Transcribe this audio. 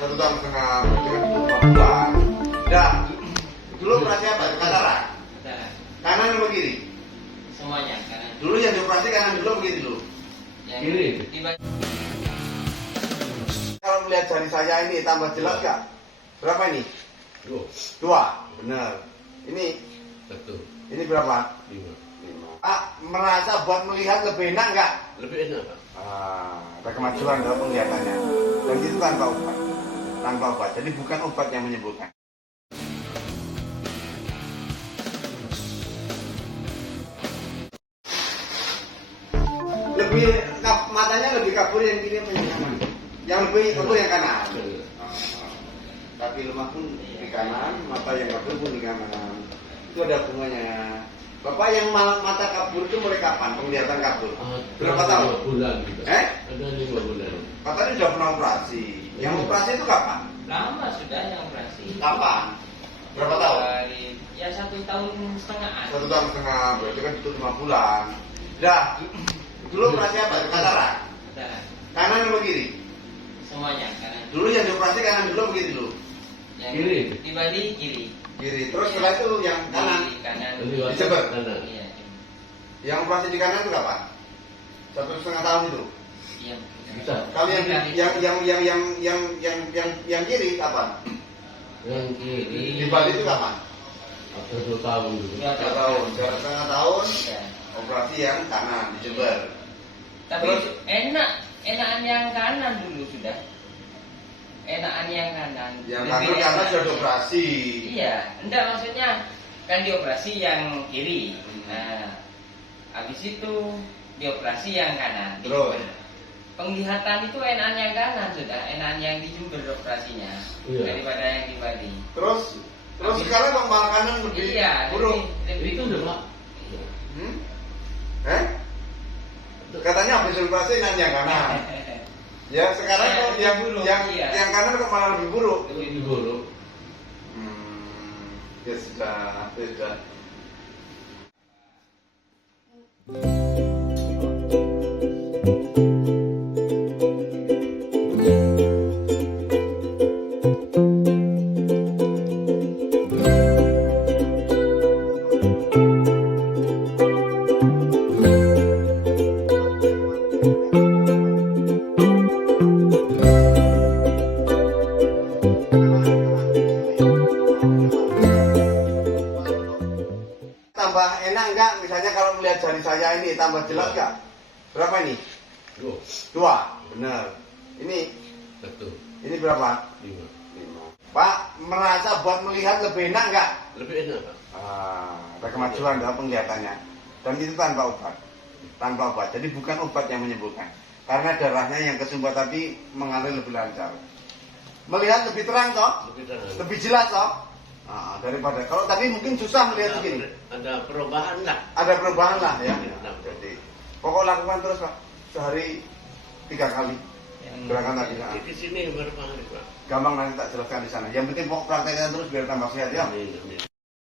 1,5 tahun berarti kan 2 bulan. Dah, dulu operasi apa? Katarak? Kanan atau kiri? Semuanya kanan. Dulu yang dioperasi kanan dulu begitu dulu. Yang Kiri. Kalau melihat jari saya ini tambah jelas nggak? Berapa ini? 2. Benar. Ini 1, ini berapa? 5. 5. Merasa buat melihat lebih enak nggak? Lebih enak, Pak. Ada kemajuan dalam penglihatannya. Dan itu tanpa obat. Tanpa obat. Jadi bukan obat yang menyembuhkan. Lebih matanya lebih kabur yang kiri apa yang kanan? Yang lebih kabur yang kanan. Kaki lemah pun di kanan, mata yang kabur pun di kanan. Itu ada hubungannya. Bapak yang mata kabur itu mulai kapan penglihatan kabur? Berapa tahun? 5 bulan juga. Ada 5 bulan. Katanya sudah pernah operasi. Yang operasi itu kapan? Lama sudah yang operasi. Kapan? Berapa tahun? Ya 1,5 tahun. 1,5 tahun, berarti kan itu 5 bulan. Dah, dulu operasi apa? Katarak? Kanan atau kiri? Semuanya kanan. Dulu yang dioperasi kanan dulu begitu dulu. Yang Kiri. di Bali kiri. Kiri. Terus setelah itu yang kanan. Di kanan. Diceber. Kanan. Iya. Yang operasi di kanan itu kapan? 1,5 tahun itu. Iya. Bisa. Kalau yang kiri kapan? Yang kiri. Di Bali itu kapan? Ada 2 tahun dulu. 2 tahun. 1,5 tahun. Iya. Operasi yang kanan di Jember. Tapi Terus? enakan yang kanan dulu sudah. Enakan yang kanan. Yang Lebih kanan karena enak. sudah dioperasi. Iya, enggak maksudnya kan dioperasi yang kiri. Nah, habis itu dioperasi yang kanan. Terus? Penglihatan itu enakan yang kanan sudah, enakan yang di Jember operasinya Iya. daripada yang di Bali. Terus sekarang kok malah kanan lebih Iya, buruk. lebih Itu udah, Pak. Hmm? Katanya habis operasi nanya kanan. Ya sekarang Iya, kok lebih yang buruk, yang iya. yang kanan kok malah lebih buruk. Lebih buruk. Ya sudah. Tambah enak enggak? Misalnya kalau melihat jari saya ini tambah jelas enggak? Berapa ini? 2. 2. Benar. Ini 1, berapa? 5. 5. Pak, merasa buat melihat lebih enak enggak? Lebih enak, Pak. Ada kemajuan dalam penglihatannya. Dan itu tanpa obat. Tanpa obat. Jadi bukan obat yang menyembuhkan. Karena darahnya yang kesumbat tadi mengalir lebih lancar. Melihat lebih terang toh? Lebih terang. Lebih jelas toh? Daripada kalau tadi mungkin susah melihat begini. Ada perubahan lah. Ada perubahan lah ya. Ada. Jadi pokok lakukan terus Pak. Sehari 3 kali. Gerakan tadi. Di sini berapa hari, Pak? Gampang nanti tak jelaskan di sana. Yang penting pokok prakteknya terus biar tambah sehat ya. Amin.